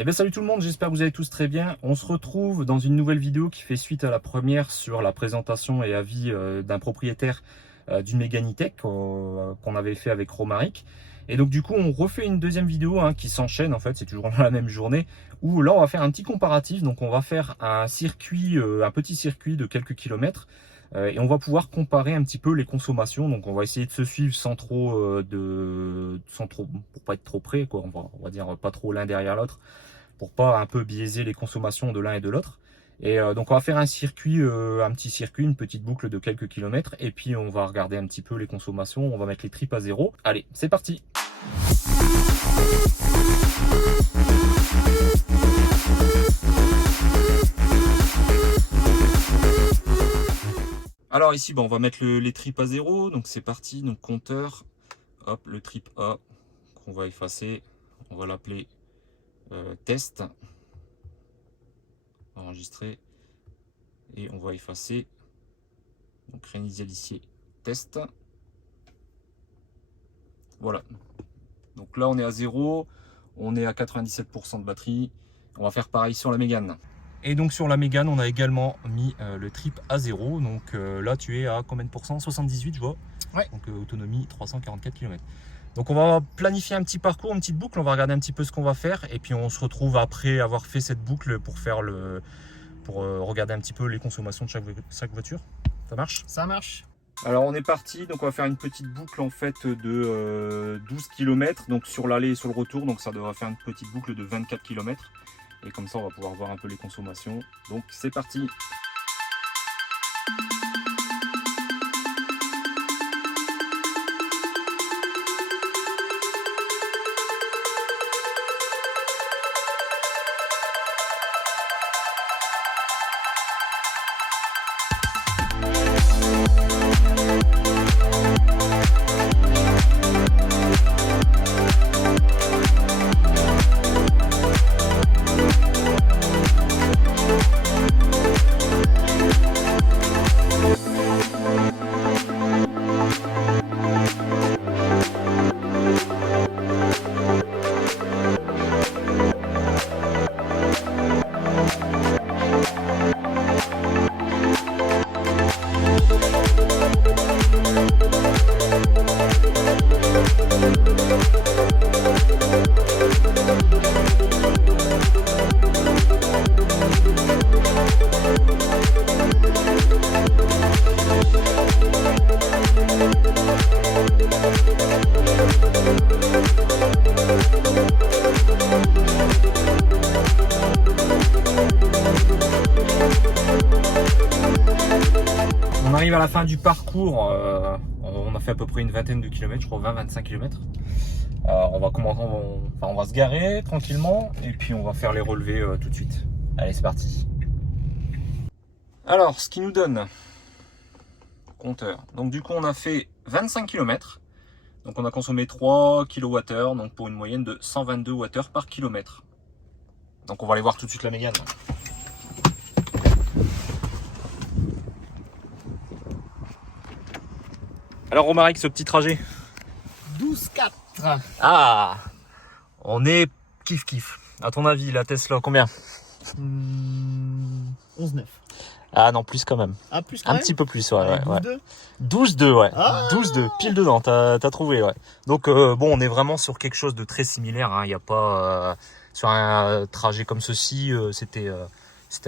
Eh bien salut tout le monde, j'espère que vous allez tous très bien. On se retrouve dans une nouvelle vidéo qui fait suite à la première sur la présentation et avis d'un propriétaire d'une Mégane E-Tech qu'on avait fait avec Romaric. Et donc du coup on refait une deuxième vidéo qui s'enchaîne, en fait c'est toujours dans la même journée, où là on va faire un petit comparatif. Donc on va faire un circuit, un petit circuit de quelques kilomètres. Et on va pouvoir comparer un petit peu les consommations. Donc on va essayer de se suivre sans trop pour pas être trop près, quoi. On va dire pas trop l'un derrière l'autre, pour pas un peu biaiser les consommations de l'un et de l'autre. Et donc on va faire un circuit, un petit circuit, une petite boucle de quelques kilomètres, et puis on va regarder un petit peu les consommations. On va mettre les tripes à zéro. Allez, c'est parti. Alors ici, on va mettre les tripes à zéro. Donc c'est parti. Donc compteur. Hop, le trip A qu'on va effacer. On va l'appeler test. Enregistrer. Et on va effacer. Donc réinitialiser test. Voilà. Donc là on est à 0. On est à 97% de batterie. On va faire pareil sur la Mégane. Et donc sur la Mégane, on a également mis le trip à 0. Donc là, tu es à combien de pourcents? 78, je vois. Ouais. Donc autonomie 344 km. Donc on va planifier un petit parcours, une petite boucle. On va regarder un petit peu ce qu'on va faire. Et puis on se retrouve après avoir fait cette boucle pour faire regarder un petit peu les consommations de chaque voiture. Ça marche? Ça marche. Alors on est parti, donc on va faire une petite boucle en fait de 12 km, donc sur l'aller et sur le retour, donc ça devrait faire une petite boucle de 24 km. Et comme ça on va pouvoir voir un peu les consommations. Donc c'est parti. On arrive à la fin du parcours, on a fait à peu près une vingtaine de kilomètres, je crois 20-25 km. On va se garer tranquillement et puis on va faire les relevés tout de suite. Allez, c'est parti. Alors, ce qui nous donne compteur. Donc du coup, on a fait 25 km. Donc on a consommé 3 kWh, donc pour une moyenne de 122 Wh par kilomètre. Donc on va aller voir tout de suite la Mégane. Alors Romaric, ce petit trajet 12,4. Ah, on est kiff. À ton avis, la Tesla, combien? 11,9. Ah non, plus quand même. Ah, plus quand Un même. petit peu plus, ouais. 12,2. 12,2, ouais. Ah 12,2, pile dedans, t'as trouvé, ouais. Donc bon, on est vraiment sur quelque chose de très similaire. Il n'y a pas sur un trajet comme ceci, c'était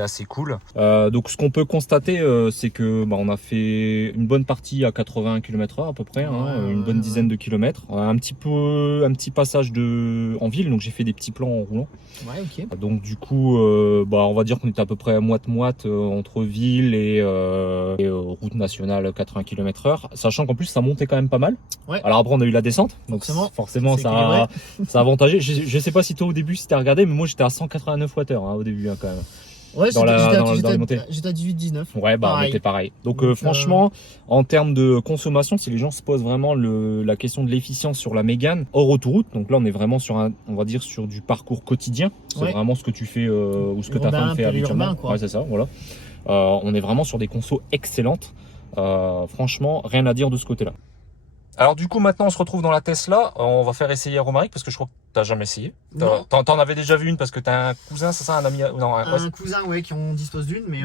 assez cool. Donc ce qu'on peut constater, c'est que on a fait une bonne partie à 80 km/h à peu près, une bonne dizaine de kilomètres. Un petit passage en ville, donc j'ai fait des petits plans en roulant. Ouais, ok. Donc du coup, on va dire qu'on était à peu près à moite-moite entre ville et route nationale 80 km/h, sachant qu'en plus ça montait quand même pas mal. Ouais. Alors après on a eu la descente, donc forcément ça a avantagé. Je sais pas si toi au début si t'as regardé, mais moi j'étais à 189 Wh au début quand même. Ouais, dans les montées. J'étais à 18-19. Ouais, on était pareil. Donc franchement, en termes de consommation, si les gens se posent vraiment la question de l'efficience sur la Mégane hors autoroute, donc là on est vraiment sur on va dire sur du parcours quotidien. C'est vraiment ce que tu fais ou ce que ta femme fait habituellement. Ouais, c'est ça, voilà. On est vraiment sur des consos excellentes. Franchement, rien à dire de ce côté-là. Alors du coup, maintenant on se retrouve dans la Tesla. On va faire essayer à Romaric parce que je crois que T'as jamais essayé? Non. T'en avais déjà vu une parce que t'as un cousin, c'est ça, un ami? Non, ouais, Un cousin, ouais, qui en dispose d'une, mais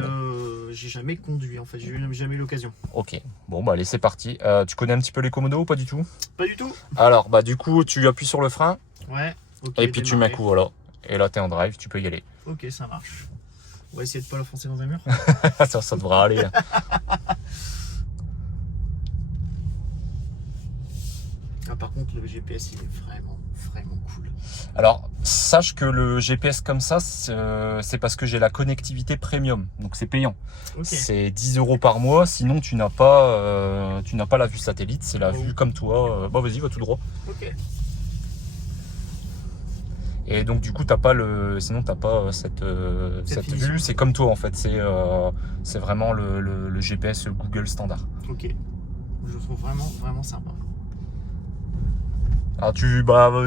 j'ai jamais conduit, en fait, j'ai jamais eu l'occasion. ok, bon bah allez, c'est parti. Tu connais un petit peu les Komodo ou pas du tout? Pas du tout. Alors, bah du coup, tu appuies sur le frein Ouais, ok. et puis tu mets un démarrer. coup, voilà. Et là, t'es en drive, tu peux y aller. Ok, ça marche. On va essayer de pas la foncer dans un mur. Ça devra aller. Ah, par contre, le GPS, il est vraiment cool. Alors, sache que le GPS comme ça, c'est parce que j'ai la connectivité premium, donc c'est payant. Ok. C'est 10 € par mois, sinon tu n'as pas la vue satellite, c'est la vue comme toi. Bah vas-y, va tout droit. Ok. Et donc du coup, sinon t'as pas cette vue, c'est comme toi en fait, c'est vraiment le GPS Google standard. Ok. Je le trouve vraiment sympa. Alors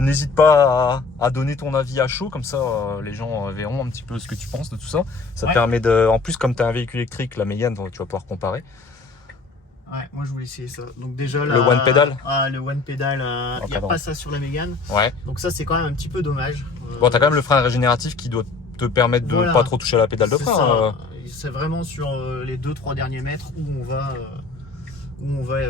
n'hésite pas à donner ton avis à chaud, comme ça les gens verront un petit peu ce que tu penses de tout ça. Ça te permet en plus comme tu as un véhicule électrique, la Mégane, tu vas pouvoir comparer. Ouais, moi je voulais essayer ça. Donc déjà le one pedal. Ah, le one pedal, il n'y a pas ça sur la Mégane. Ouais. Donc ça c'est quand même un petit peu dommage. Bon, t'as quand même le frein régénératif qui doit te permettre de pas trop toucher à la pédale de frein. C'est vraiment sur les 2-3 derniers mètres où on va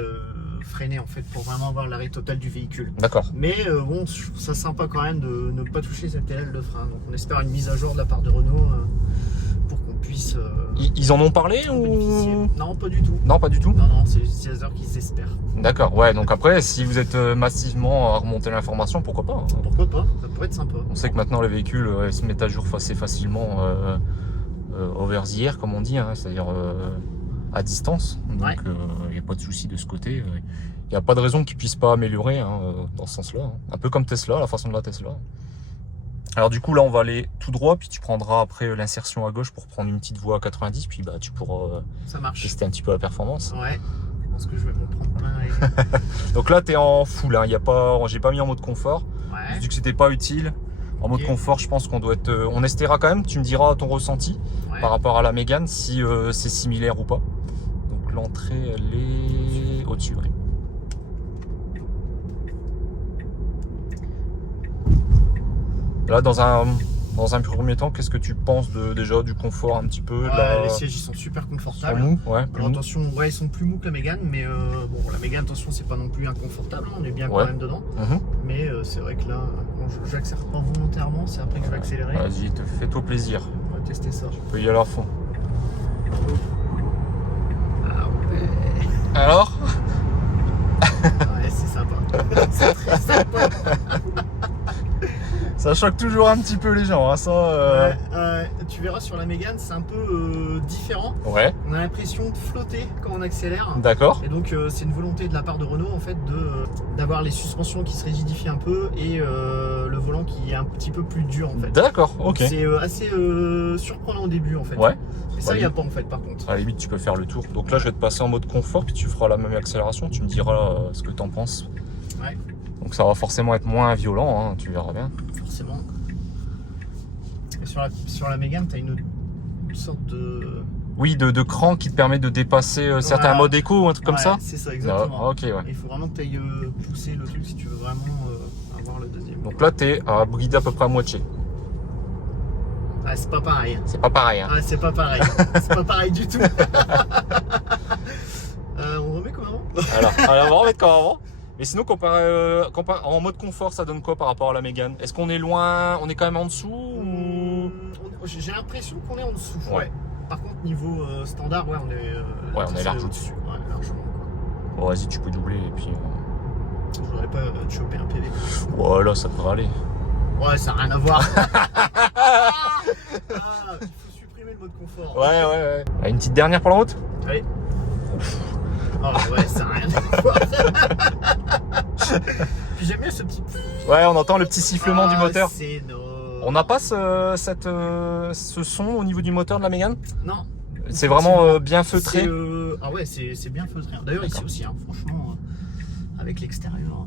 freiner en fait pour vraiment avoir l'arrêt total du véhicule. D'accord. Mais bon, je trouve ça sympa quand même de ne pas toucher cette pédale de frein. Donc on espère une mise à jour de la part de Renault pour qu'on puisse. Ils en ont parlé ou Non, pas du tout. Non, pas du tout. Non, c'est les utilisateurs qui espèrent. D'accord, ouais, donc après, si vous êtes massivement à remonter l'information, pourquoi pas? Pourquoi pas? Ça pourrait être sympa. On sait que maintenant les véhicules se mettent à jour assez facilement over the air, comme on dit, hein, c'est-à-dire à distance. Donc il n'y a pas de souci de ce côté. Il n'y a pas de raison qu'ils ne puissent pas améliorer dans ce sens-là. Hein. Un peu comme Tesla, la façon de la Tesla. Alors du coup là on va aller tout droit, puis tu prendras après l'insertion à gauche pour prendre une petite voie à 90, puis bah tu pourras tester un petit peu la performance. Ouais, je pense que je vais m'en prendre plein. Donc là tu es en full, hein. J'ai pas mis en mode confort. Ouais. J'ai dit que c'était pas utile. En mode confort, je pense qu'on doit être. On essaiera quand même, tu me diras ton ressenti par rapport à la Mégane, si c'est similaire ou pas. Donc l'entrée elle est au-dessus. Ouais. Là dans un premier temps, qu'est-ce que tu penses déjà du confort un petit peu? Les sièges ils sont super confortables. Mou, ouais, alors attention, ils sont plus mous que la Mégane, mais bon, la Mégane, attention, c'est pas non plus inconfortable, on est bien quand même dedans. Mais c'est vrai que là, j'accélère pas volontairement, c'est après que je vais accélérer. Vas-y, fais-toi plaisir. On va tester ça. Tu peux y aller à fond. Ah ouais. Alors? Ouais, c'est sympa. C'est très sympa. Ça choque toujours un petit peu les gens, hein, ça. Tu verras sur la Mégane, c'est un peu différent. Ouais. On a l'impression de flotter quand on accélère. D'accord. Et donc c'est une volonté de la part de Renault en fait d'avoir les suspensions qui se rigidifient un peu et le volant qui est un petit peu plus dur en fait. D'accord, ok. C'est assez surprenant au début en fait. Ouais. Et ça il n'y a pas en fait par contre. À la limite tu peux faire le tour. Donc là je vais te passer en mode confort puis tu feras la même accélération. Tu me diras ce que tu en penses. Ouais. Donc ça va forcément être moins violent, hein, tu verras bien. Forcément. Et sur la Mégane, tu as une sorte de... Oui, de cran qui te permet de dépasser certains modes éco ou un truc comme ça. C'est ça, exactement. Ah, ok, ouais. Il faut vraiment que tu ailles pousser le truc si tu veux vraiment avoir le deuxième. Donc là, tu es à brider à peu près à moitié. Ah, c'est pas pareil. C'est pas pareil. Hein. Ah, c'est pas pareil. C'est pas pareil du tout. On remet comme avant. Alors, on va remettre comme avant. Mais sinon, en mode confort, ça donne quoi par rapport à la Mégane? Est-ce qu'on est loin? On est quand même en dessous ou... J'ai l'impression qu'on est en dessous. Ouais. Par contre, niveau standard, on est large au-dessus. Ouais, largement. Bon, vas-y, tu peux doubler et puis... Je voudrais pas te choper un PV. Ouais, là, ça devrait aller. Ouais, ça n'a rien à voir. Il faut supprimer le mode confort. Ouais. Une petite dernière pour la route? Allez. Oh ouais, ça n'a rien à voir. Puis j'aime bien ce petit... Ouais, on entend le petit sifflement du moteur. C'est On n'a pas ce son au niveau du moteur de la Mégane? Non. C'est vraiment bien feutré. Ah ouais, c'est bien feutré. D'ailleurs ici aussi, hein, franchement, avec l'extérieur,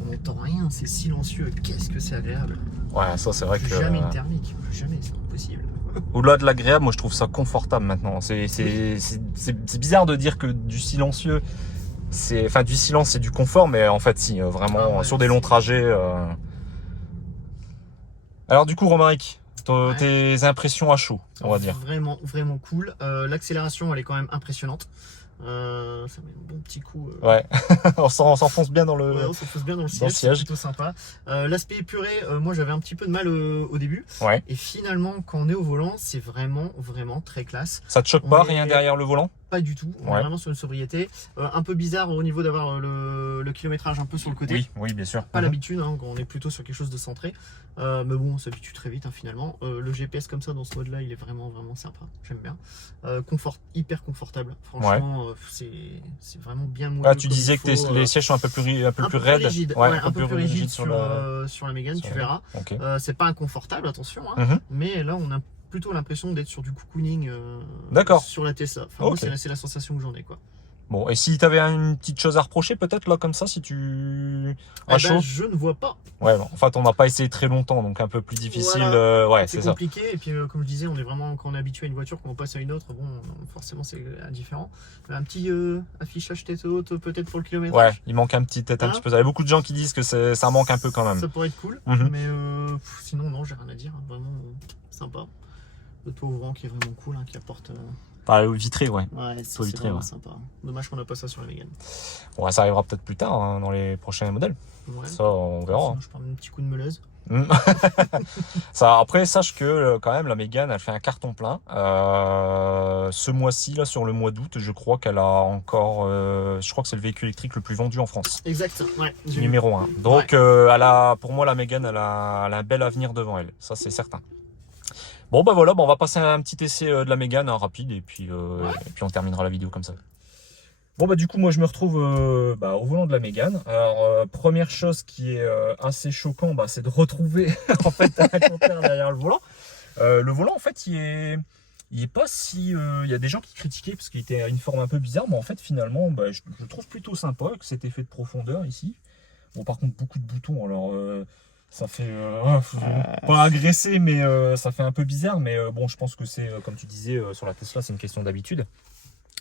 on n'entend rien, c'est silencieux. Qu'est-ce que c'est agréable. Ouais, ça c'est vrai que... Jamais une thermique, jamais, c'est impossible. Au-delà de l'agréable, moi je trouve ça confortable maintenant. C'est bizarre de dire que du silencieux, du silence c'est du confort, mais en fait si, vraiment sur des longs trajets, Alors du coup, Romaric, Ouais. tes impressions à chaud, on va dire. Vraiment, vraiment cool. L'accélération, elle est quand même impressionnante. Ça met un bon petit coup. Ouais, on s'enfonce bien dans le, Ouais, on s'enfonce bien dans le dans le siège, c'est siège. plutôt sympa. L'aspect épuré, moi j'avais un petit peu de mal au début. Ouais. Et finalement, quand on est au volant, c'est vraiment, vraiment très classe. Ça te choque pas, rien derrière le volant? Pas du tout, on est Ouais. vraiment sur une sobriété. Un peu bizarre au niveau d'avoir le kilométrage un peu sur le côté. Oui, oui, bien sûr. Pas l'habitude, hein, on est plutôt sur quelque chose de centré. Mais bon, on s'habitue très vite hein, finalement. Le GPS comme ça dans ce mode là, il est vraiment, vraiment sympa. J'aime bien. Hyper confortable. Franchement, c'est vraiment bien moelleux. Ah, tu disais que les sièges sont un peu plus raides. Rigides. Ouais, Ouais, un peu plus rigide sur la la Mégane, tu verras. Ok. C'est pas inconfortable, attention. Hein, mais là, on a plutôt l'impression d'être sur du cocooning sur la Tesla. Enfin, moi, c'est la sensation que j'en ai, quoi. Bon, et si tu avais une petite chose à reprocher, peut-être là, comme ça, si tu. Je ne vois pas. Ouais, bon, en fait, on n'a pas essayé très longtemps, donc un peu plus difficile. Voilà. Ouais, c'est compliqué. Et puis, comme je disais, on est vraiment, quand on est habitué à une voiture, quand on passe à une autre, bon, forcément, c'est indifférent. Un petit affichage tête haute, peut-être pour le kilomètrage. Ouais, il manque un petit petit peu. Il y a beaucoup de gens qui disent que ça manque un peu quand même. Ça pourrait être cool. Mais sinon, non, j'ai rien à dire. Vraiment sympa. Le toit ouvrant qui est vraiment cool, hein, qui apporte. Le vitré, ouais. Ouais, c'est vraiment sympa. Dommage qu'on n'a pas ça sur la Mégane. Bon, ça arrivera peut-être plus tard, hein, dans les prochains modèles. Ouais. Ça, on verra. Je prends un petit coup de meuleuse. Ça, après, sache que quand même la Mégane, elle fait un carton plein. Ce mois-ci, là, sur le mois d'août, je crois qu'elle a encore. Je crois que c'est le véhicule électrique le plus vendu en France. Exact. Ouais. Numéro 1. Donc, pour moi, la Mégane, elle a un bel avenir devant elle. Ça, c'est certain. Bon, bah voilà, on va passer à un petit essai de la Mégane rapide et puis on terminera la vidéo comme ça. Bon, bah du coup, moi je me retrouve au volant de la Mégane. Alors, première chose qui est assez choquant, c'est de retrouver en fait un compteur derrière le volant. Le volant, en fait, il est pas si. Il y a des gens qui critiquaient parce qu'il était à une forme un peu bizarre, mais en fait, finalement, je le trouve plutôt sympa avec cet effet de profondeur ici. Bon, par contre, beaucoup de boutons, alors. Ça fait pas agressé, mais ça fait un peu bizarre. Mais bon, je pense que c'est, comme tu disais, sur la Tesla, c'est une question d'habitude.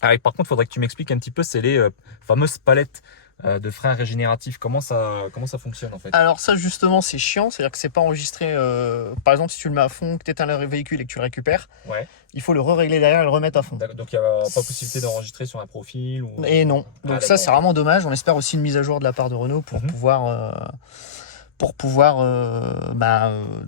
Ah, et par contre, il faudrait que tu m'expliques un petit peu, c'est les fameuses palettes de freins régénératifs. Comment ça fonctionne en fait? Alors ça justement c'est chiant, c'est-à-dire que c'est pas enregistré. Par exemple, si tu le mets à fond, que tu éteins le véhicule et que tu le récupères, il faut le régler derrière et le remettre à fond. Donc il n'y a pas possibilité d'enregistrer sur un profil Et non. Donc ça c'est vraiment dommage. On espère aussi une mise à jour de la part de Renault pour pouvoir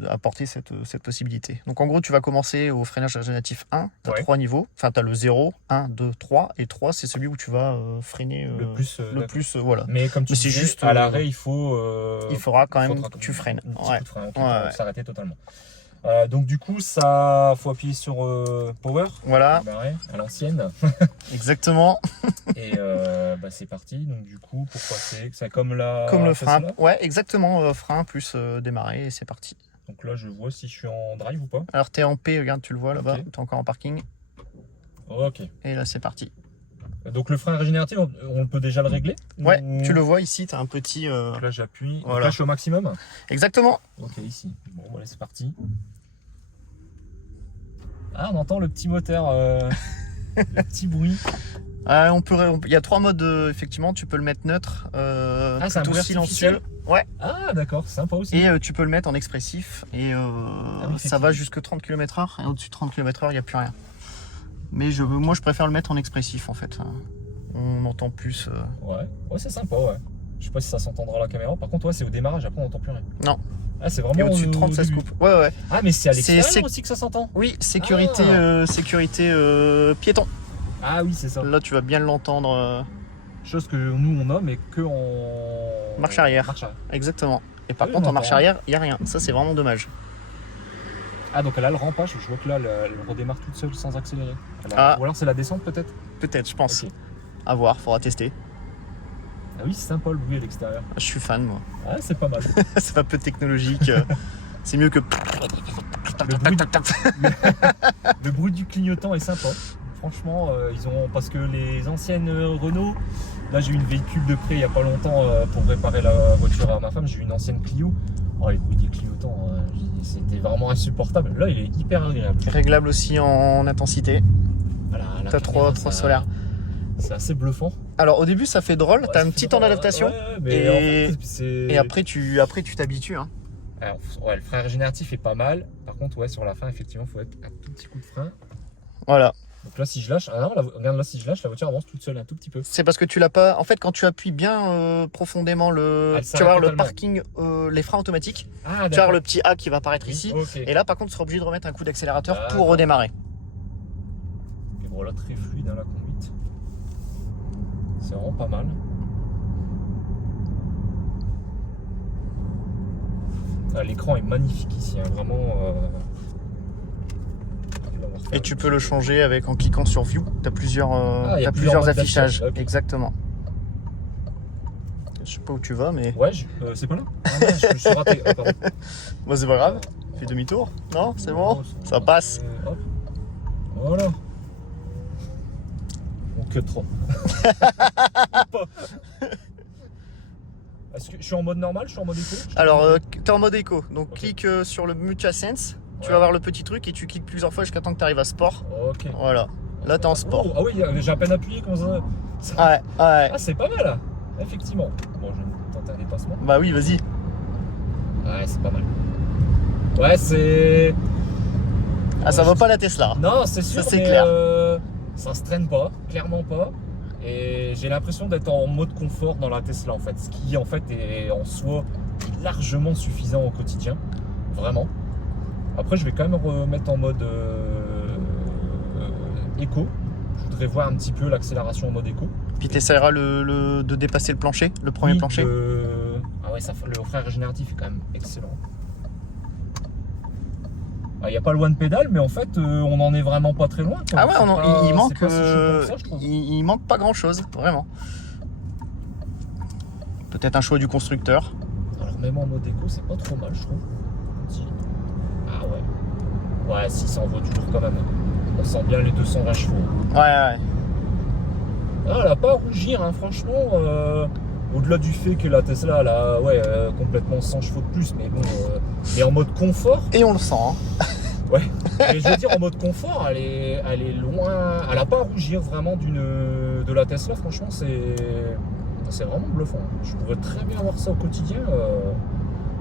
apporter cette possibilité. Donc en gros, tu vas commencer au freinage régénératif 1, tu as 3 niveaux, enfin tu as le 0, 1, 2, 3, et 3 c'est celui où tu vas freiner le plus. Voilà. Mais comme tu disais, juste, à l'arrêt, il faudra quand même que tu freines. Pour s'arrêter totalement. Donc du coup, ça faut appuyer sur Power. Voilà. À l'ancienne. Exactement. Et c'est parti. Donc du coup, pour passer, c'est comme le frein. Ouais, exactement. Frein plus démarrer et c'est parti. Donc là, je vois si je suis en drive ou pas. Alors t'es en P, regarde, tu le vois là-bas. T'es encore en parking. Ok. Et là, c'est parti. Donc le frein régénératif, on peut déjà le régler? Ouais, tu le vois ici, tu as un petit... Donc là j'appuie, voilà. Là je suis au maximum? Exactement. Ok, ici. Bon, voilà, c'est parti. Ah, on entend le petit moteur, le petit bruit. Il y a 3 modes, effectivement, tu peux le mettre neutre, plutôt silencieux. Ouais. Ah d'accord, sympa aussi. Et tu peux le mettre en expressif, et ça va jusque 30 km/h, et au-dessus de 30 km/h, il n'y a plus rien. Mais moi je préfère le mettre en expressif en fait. On entend plus. Ouais, c'est sympa, ouais. Je sais pas si ça s'entendra à la caméra. Par contre, c'est au démarrage, après on n'entend plus rien. Non. Ah, c'est vraiment. Et au-dessus de 30, ça se coupe. Ouais. Ah, mais c'est à l'extérieur aussi que ça s'entend? Oui, sécurité piéton. Ah oui, c'est ça. Là, tu vas bien l'entendre. Chose que nous on a, mais que en. Marche arrière. Exactement. Et par contre, en marche arrière, il n'y a rien. Ça, c'est vraiment dommage. Ah, donc elle a le rampage, je vois que là elle redémarre toute seule sans accélérer. Ou alors c'est la descente peut-être? Peut-être, je pense. À voir, faudra tester. Ah oui, c'est sympa le bruit à l'extérieur. Je suis fan, moi. Ouais, c'est pas mal. C'est pas peu technologique. C'est mieux que. Le bruit du clignotant est sympa. Franchement, parce que les anciennes Renault, là j'ai eu une véhicule de prêt il y a pas longtemps pour réparer la voiture à ma femme, j'ai eu une ancienne Clio. Oh, les bruits des clignotants, c'était vraiment insupportable. Là, il est hyper agréable. Réglable aussi en intensité. T'as 3 solaires. C'est assez bluffant. Alors au début ça fait drôle, t'as un petit temps d'adaptation et après tu t'habitues. Hein. Alors, ouais, le frein régénératif est pas mal. Par contre, ouais, sur la fin, effectivement, il faut être un tout petit coup de frein. Voilà. Donc là, si je lâche, regarde là, si je lâche, la voiture avance toute seule un tout petit peu. C'est parce que tu l'as pas. En fait, quand tu appuies bien profondément Elle tu vas voir le totalement. parking, les freins automatiques. Ah, Tu vas voir d'accord. le petit A qui va apparaître ici. Ok. Et là, par contre, tu seras obligé de remettre un coup d'accélérateur D'accord. pour redémarrer. Et bon, là, très fluide, hein, la conduite. C'est vraiment pas mal. Ah, l'écran est magnifique ici, hein, vraiment. Et tu peux le changer en cliquant sur View. Tu as plusieurs, il y a t'as plusieurs plusieurs modes affichages. d'affichage, ok. Exactement. Je sais pas où tu vas, mais. Ouais, c'est pas là. Ah, non, je suis raté. Ah, pardon. Bon, c'est pas grave. Fais demi-tour. Non, c'est bon. Ça passe. Hop. Voilà. Bon, que trop. Est-ce que je suis en mode normal? Je suis en mode éco? Alors, tu es en mode éco. Donc, Ok. clique sur le Mucha Sense. Tu Ouais. vas voir le petit truc et tu cliques plusieurs fois jusqu'à temps que tu arrives à sport. Ok. Voilà. Là, t'es en sport. Oh, ah oui, j'ai à peine appuyé comme ça. Ouais, ouais. Ah, c'est pas mal, là. Effectivement. Bon, je vais tenter un dépassement. Bah oui, vas-y. Ouais, c'est pas mal. Ouais, c'est. Ah, ça vaut pas la Tesla. Non, c'est sûr, Ça, c'est mais clair. ça se traîne pas, clairement pas. Et j'ai l'impression d'être en mode confort dans la Tesla, en fait. Ce qui, en fait, est en soi largement suffisant au quotidien. Vraiment. Après, je vais quand même remettre en mode éco. Je voudrais voir un petit peu l'accélération en mode éco. Puis tu essaieras de dépasser le plancher, le premier Oui, plancher. Ah ouais, le frein régénératif est quand même excellent. Il n'y a pas le one pedal, mais en fait, on en est vraiment pas très loin. Quoi. Ah ouais, C'est pas- il c'est manque, pas si choquant que ça, je trouve. il manque pas grand chose, vraiment. Peut-être un choix du constructeur. Alors même en mode éco, c'est pas trop mal, je trouve. Ah ouais. Ouais, si ça en vaut du lourd quand même. On sent bien les 220 chevaux. Ouais, ouais. Ah, elle a pas à rougir, hein, franchement. Au-delà du fait que la Tesla, elle a complètement 100 chevaux de plus, mais bon, mais en mode confort, Et on le sent. Hein. mais je veux dire en mode confort, elle est loin, elle a pas à rougir vraiment de la Tesla. Franchement, c'est vraiment bluffant. Je pourrais très bien avoir ça au quotidien,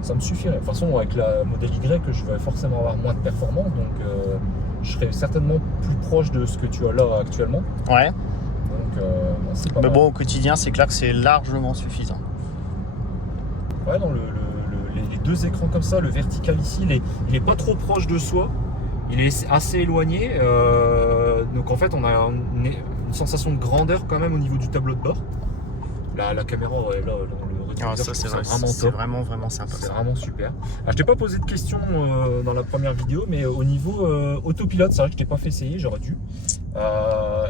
ça me suffirait. De toute façon, avec la modèle Y, je vais forcément avoir moins de performance, donc je serai certainement plus proche de ce que tu as là actuellement. Ouais. Donc, c'est pas Mais mal. bon, au quotidien, c'est clair que c'est largement suffisant. Ouais, non, les deux écrans comme ça, le vertical ici, il est pas trop proche de soi, il est assez éloigné, donc en fait on a une sensation de grandeur quand même au niveau du tableau de bord. La caméra est là, dans le rétroviseur, Ah, ça, je c'est trouve vrai, vraiment c'est top. vraiment sympa. C'est Ça. vraiment super. Alors, je t'ai pas posé de questions dans la première vidéo, mais au niveau autopilote, c'est vrai que je t'ai pas fait essayer, j'aurais dû.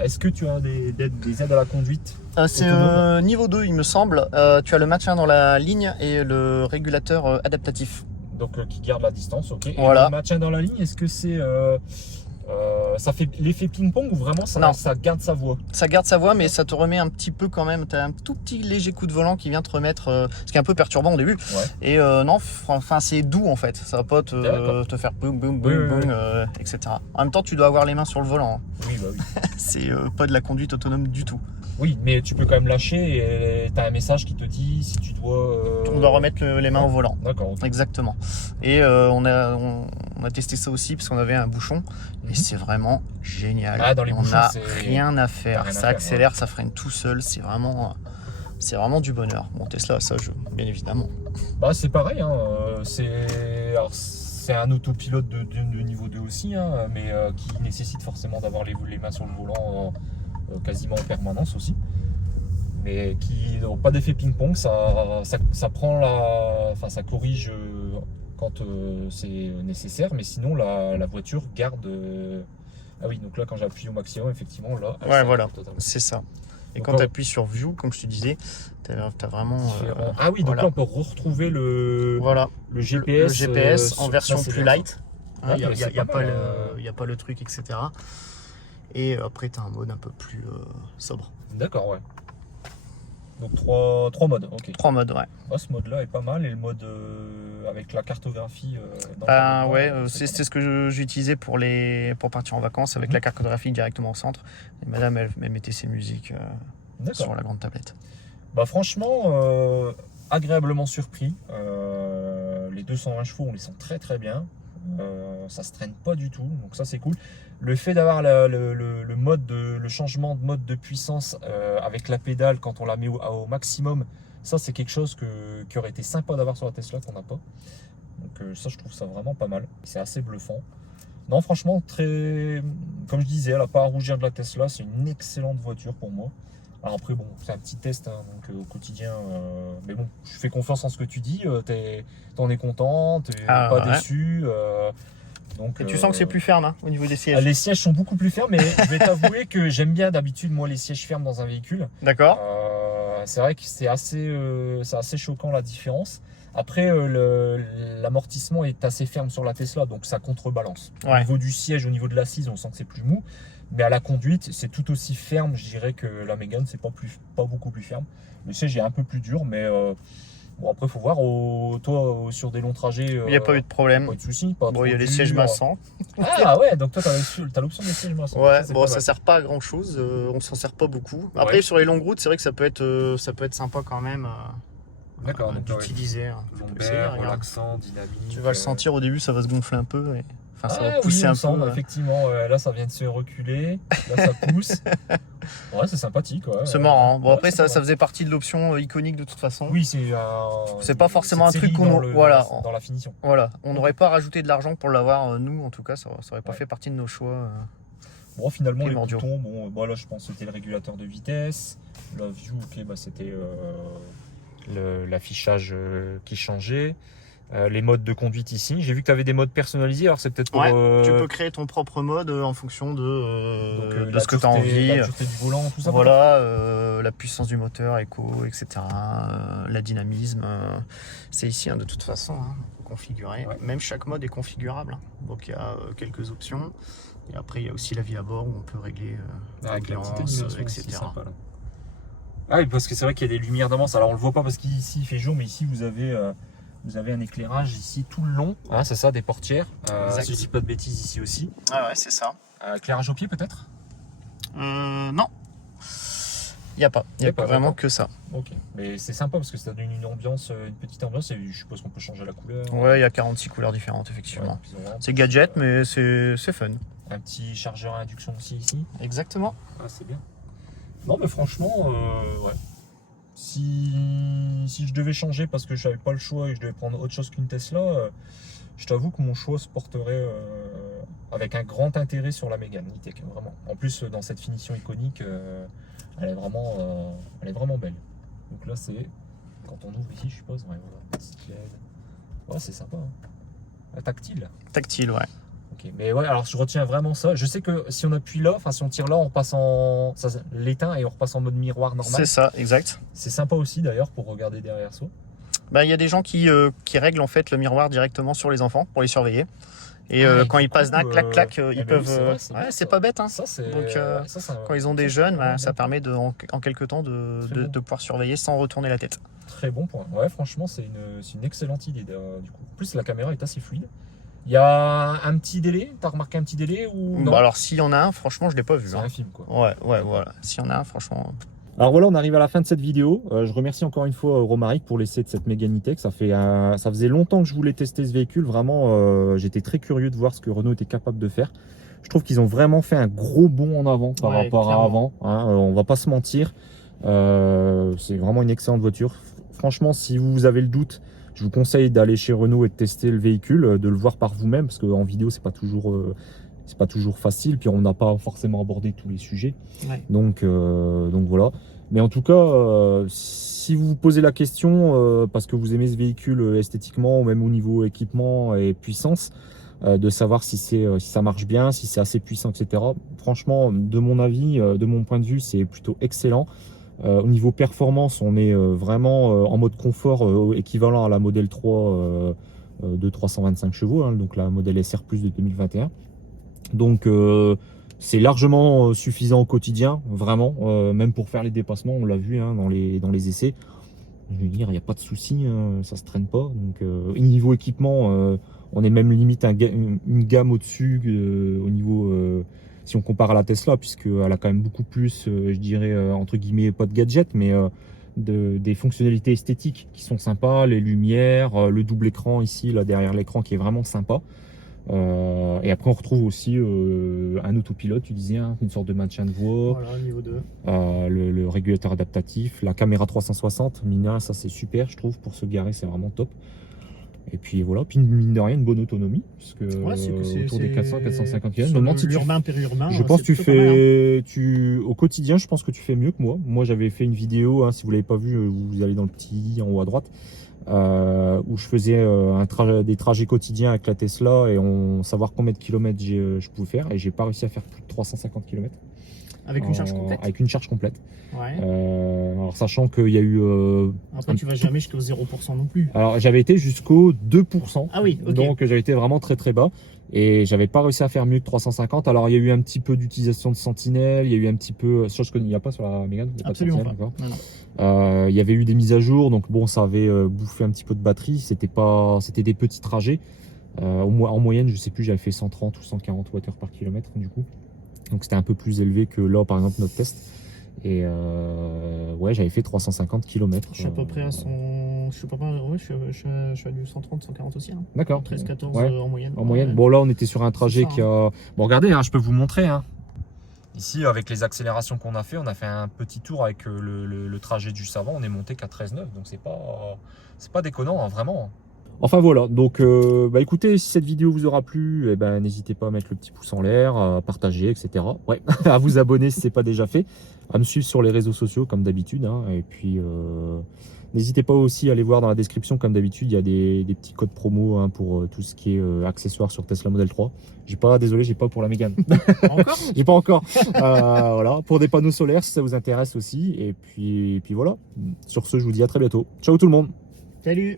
Est-ce que tu as des aides à la conduite? C'est autonome niveau 2, il me semble. Tu as le maintien dans la ligne et le régulateur adaptatif. Donc qui garde la distance, ok. Et Voilà. le maintien dans la ligne, est-ce que c'est ça fait l'effet ping-pong ou vraiment Non. ça garde sa voix? Ça garde sa voix, mais ça te remet un petit peu quand même. Tu as un tout petit léger coup de volant qui vient te remettre, ce qui est un peu perturbant au début. Ouais. Et non, enfin, c'est doux en fait. Ça va pas D'accord. te faire boum, boum, Oui, boum, oui, boum, oui. etc. En même temps, tu dois avoir les mains sur le volant. Hein. Oui, bah oui. C'est pas de la conduite autonome du tout. Oui, mais tu peux quand même lâcher et tu as un message qui te dit si tu dois. On doit remettre les mains ouais. au volant. D'accord. Ok. Exactement. Et on a testé ça aussi parce qu'on avait un bouchon. Et c'est vraiment génial. Ah, dans les on bouchons, n'a c'est rien à faire. rien à Ça faire, accélère, ça freine tout seul. C'est vraiment du bonheur. Bon, Tesla, ça, bien évidemment. Bah c'est pareil. Hein. C'est un autopilote de niveau 2 aussi, hein, mais qui nécessite forcément d'avoir les mains sur le volant quasiment en permanence aussi. Mais qui n'ont pas d'effet ping-pong, ça prend enfin ça corrige quand c'est nécessaire, mais sinon la voiture garde. Ah oui, donc là quand j'appuie au maximum, effectivement là. elle Ouais, s'arrête voilà. totalement. C'est ça. Et Donc, quand tu appuies sur View, comme je te disais, tu as vraiment. Différent. Ah oui, donc voilà. là on peut retrouver le GPS, le GPS en sur- version ça, c'est plus bien. light. Ouais, Il n'y a, mais c'est y a pas pas mal, y a pas le truc, etc. Et après, tu as un mode un peu plus sobre. D'accord, ouais. Donc trois modes, ok. 3 modes, ouais. Ah, ce mode-là est pas mal et le mode avec la cartographie. Dans Ben le ouais, tableau, c'est pas ce que j'utilisais pour partir en vacances avec Mhm. la cartographie directement au centre. Et madame, elle mettait ses musiques mal. D'accord. sur la grande tablette. Bah franchement, agréablement surpris. les 220 chevaux, on les sent très très bien. Ça se traîne pas du tout, donc ça c'est cool. Le fait d'avoir le changement de mode de puissance avec la pédale quand on la met au maximum, ça c'est quelque chose qui aurait été sympa d'avoir sur la Tesla qu'on n'a pas. Donc ça je trouve ça vraiment pas mal, c'est assez bluffant. Non franchement, comme je disais, elle n'a pas à rougir de la Tesla, c'est une excellente voiture pour moi. Alors après bon, c'est un petit test hein, donc au quotidien, mais bon, je fais confiance en ce que tu dis, t'en es content, t'es pas déçu. Donc, et tu sens que c'est plus ferme hein, au niveau des sièges. Les sièges sont beaucoup plus fermes, mais je vais t'avouer que j'aime bien d'habitude moi les sièges fermes dans un véhicule. D'accord. C'est vrai que c'est assez choquant la différence. Après, l'amortissement est assez ferme sur la Tesla, donc ça contrebalance. Au niveau du siège, au niveau de l'assise, on sent que c'est plus mou. Mais à la conduite, c'est tout aussi ferme, je dirais, que la Mégane. C'est pas beaucoup plus ferme. Le siège est un peu plus dur, mais bon, après, il faut voir. Toi, sur des longs trajets, il n'y a pas eu de problème. Pas eu de soucis. Bon, il y a les sièges massants. Ah ouais, donc toi, tu as l'option des sièges massants. Ouais, bon, ça sert pas à grand chose. On s'en sert pas beaucoup. Après, sur les longues routes, c'est vrai que ça peut être sympa quand même. D'accord, d'utiliser. Lombaire, relaxant, dynamique. Tu vas le sentir au début, ça va se gonfler un peu. Enfin, ça va pousser un peu. Effectivement, là ça vient de se reculer, là ça pousse. Ouais, c'est sympathique. Ouais, c'est marrant. Bon, après, ça faisait partie de l'option iconique de toute façon. Oui, c'est pas forcément un truc qu'on dans la finition. Voilà, on n'aurait pas rajouté de l'argent pour l'avoir, nous en tout cas, ça aurait pas fait partie de nos choix. Bon, finalement, les boutons, bon, là je pense que c'était le régulateur de vitesse. La view, ok, bah, c'était l'affichage qui changeait. Les modes de conduite ici. J'ai vu que tu avais des modes personnalisés, alors c'est peut-être pour... tu peux créer ton propre mode en fonction de ce que tu as envie. La dureté du volant, tout ça. Voilà, la puissance du moteur, éco, etc. La dynamisme. C'est ici, hein, de toute façon, hein, configuré. Ouais. Même chaque mode est configurable. Hein. Donc il y a quelques options. Et après, il y a aussi la vie à bord où on peut régler l'ambiance, etc. Sympa, là. Ah oui, parce que c'est vrai qu'il y a des lumières d'avance. Alors on le voit pas parce qu'ici il fait jour, mais ici vous avez un éclairage ici tout le long. Hein, c'est ça, des portières. Si je dis pas de bêtises ici aussi. Ah ouais, c'est ça. Éclairage au pied peut-être non. Il n'y a pas. Il n'y a pas vraiment que ça. Ok. Mais c'est sympa parce que ça donne une petite ambiance et je suppose qu'on peut changer la couleur. Ouais, il y a 46 couleurs différentes effectivement. Ouais, c'est gadget mais c'est fun. Un petit chargeur à induction aussi ici. Exactement. Ah, c'est bien. Non mais franchement, ouais. Si je devais changer parce que je n'avais pas le choix et que je devais prendre autre chose qu'une Tesla, je t'avoue que mon choix se porterait avec un grand intérêt sur la Mégane E-Tech, vraiment. En plus, dans cette finition iconique, elle est vraiment belle. Donc là, c'est quand on ouvre ici, je suppose. Ouais, voilà, petite LED. Ouais, c'est sympa. Hein. Tactile. Tactile, ouais. Ok, mais ouais, alors je retiens vraiment ça. Je sais que si on appuie là, enfin si on tire là, on repasse l'éteint et on repasse en mode miroir normal. C'est ça, exact. C'est sympa aussi d'ailleurs pour regarder derrière soi. Bah, y a des gens qui règlent en fait le miroir directement sur les enfants pour les surveiller. Et quand ils passent d'un clac clac, ils peuvent. C'est pas bête. Hein. Donc quand ils ont des jeunes, ça permet en quelques temps de pouvoir surveiller sans retourner la tête. Très bon point. Ouais, franchement, c'est une excellente idée. Du coup. En plus, la caméra est assez fluide. Il y a un petit délai. T'as remarqué un petit délai ou non? Bah alors s'il y en a un, franchement, je l'ai pas vu. C'est un film quoi. Ouais, voilà. S'il y en a un, franchement. Alors voilà, on arrive à la fin de cette vidéo. Je remercie encore une fois Romaric pour l'essai de cette Mégane E-Tech. Ça faisait longtemps que je voulais tester ce véhicule. Vraiment, j'étais très curieux de voir ce que Renault était capable de faire. Je trouve qu'ils ont vraiment fait un gros bond en avant par rapport à avant. Hein, on va pas se mentir. C'est vraiment une excellente voiture. Franchement, si vous avez le doute, je vous conseille d'aller chez Renault et de tester le véhicule, de le voir par vous-même, parce qu'en vidéo, c'est pas toujours facile, puis on n'a pas forcément abordé tous les sujets. Ouais. Donc voilà. Mais en tout cas, si vous vous posez la question, parce que vous aimez ce véhicule esthétiquement, ou même au niveau équipement et puissance, de savoir si ça marche bien, si c'est assez puissant, etc. Franchement, de mon avis, de mon point de vue, c'est plutôt excellent. Au niveau performance, on est vraiment en mode confort équivalent à la Model 3 de 325 chevaux, hein, donc la Model SR Plus de 2021. Donc c'est largement suffisant au quotidien, vraiment, même pour faire les dépassements, on l'a vu hein, dans les essais. Je veux dire, il n'y a pas de souci, ça se traîne pas. Donc niveau équipement, on est même limite une gamme au-dessus au niveau... si on compare à la Tesla, puisqu'elle a quand même beaucoup plus, je dirais, entre guillemets, pas de gadgets, mais des fonctionnalités esthétiques qui sont sympas, les lumières, le double écran ici, là derrière l'écran qui est vraiment sympa. Et après on retrouve aussi un autopilote, tu disais, hein, une sorte de maintien de voix, Voilà, niveau 2. le régulateur adaptatif, la caméra 360, mine, ça c'est super je trouve, pour se garer c'est vraiment top. Et puis voilà, puis mine de rien une bonne autonomie, parce que autour des 400-450 km. L'urbain, périurbain. Je pense que tu fais, au quotidien, je pense que tu fais mieux que moi. Moi, j'avais fait une vidéo, hein, si vous l'avez pas vu, vous allez dans le petit en haut à droite, où je faisais des trajets quotidiens avec la Tesla et savoir combien de kilomètres je pouvais faire. Et j'ai pas réussi à faire plus de 350 km. Avec une charge complète. Avec une charge complète. Ouais. Alors sachant qu'il y a eu... Après, tu vas jamais jusqu'au 0% non plus. Alors j'avais été jusqu'au 2%. Ah oui, ok. Donc j'avais été vraiment très très bas. Et j'avais pas réussi à faire mieux que 350. Alors il y a eu un petit peu d'utilisation de Sentinelle, il y a eu un petit peu... Chose qu'il n'y a pas sur la Mégane. Absolument pas. Il y avait eu des mises à jour, donc bon, ça avait bouffé un petit peu de batterie. C'était des petits trajets. En moyenne, je sais plus, j'avais fait 130 ou 140 Wh par kilomètre du coup. Donc c'était un peu plus élevé que là, par exemple, notre test. Et ouais, j'avais fait 350 km. Je suis à peu près à 100. Je suis pas mal. Ouais, je suis à du 130, 140 aussi. Hein. D'accord. 13-14 ouais. En moyenne. En moyenne. Bon, là, on était sur un trajet ça, qui a. Bon, regardez, hein, je peux vous montrer. Hein. Ici, avec les accélérations qu'on a fait, on a fait un petit tour avec le trajet du Savant. On est monté qu'à 13,9. Donc c'est pas déconnant, hein, vraiment. Enfin voilà, donc bah écoutez, si cette vidéo vous aura plu, eh ben, n'hésitez pas à mettre le petit pouce en l'air, à partager, etc. Ouais, à vous abonner si ce n'est pas déjà fait, à me suivre sur les réseaux sociaux comme d'habitude. Hein, et puis n'hésitez pas aussi à aller voir dans la description, comme d'habitude, il y a des petits codes promo hein, pour tout ce qui est accessoires sur Tesla Model 3. Désolé, j'ai pas pour la Mégane. Encore J'ai pas encore. Voilà, pour des panneaux solaires si ça vous intéresse aussi. Et puis voilà. Sur ce, je vous dis à très bientôt. Ciao tout le monde. Salut.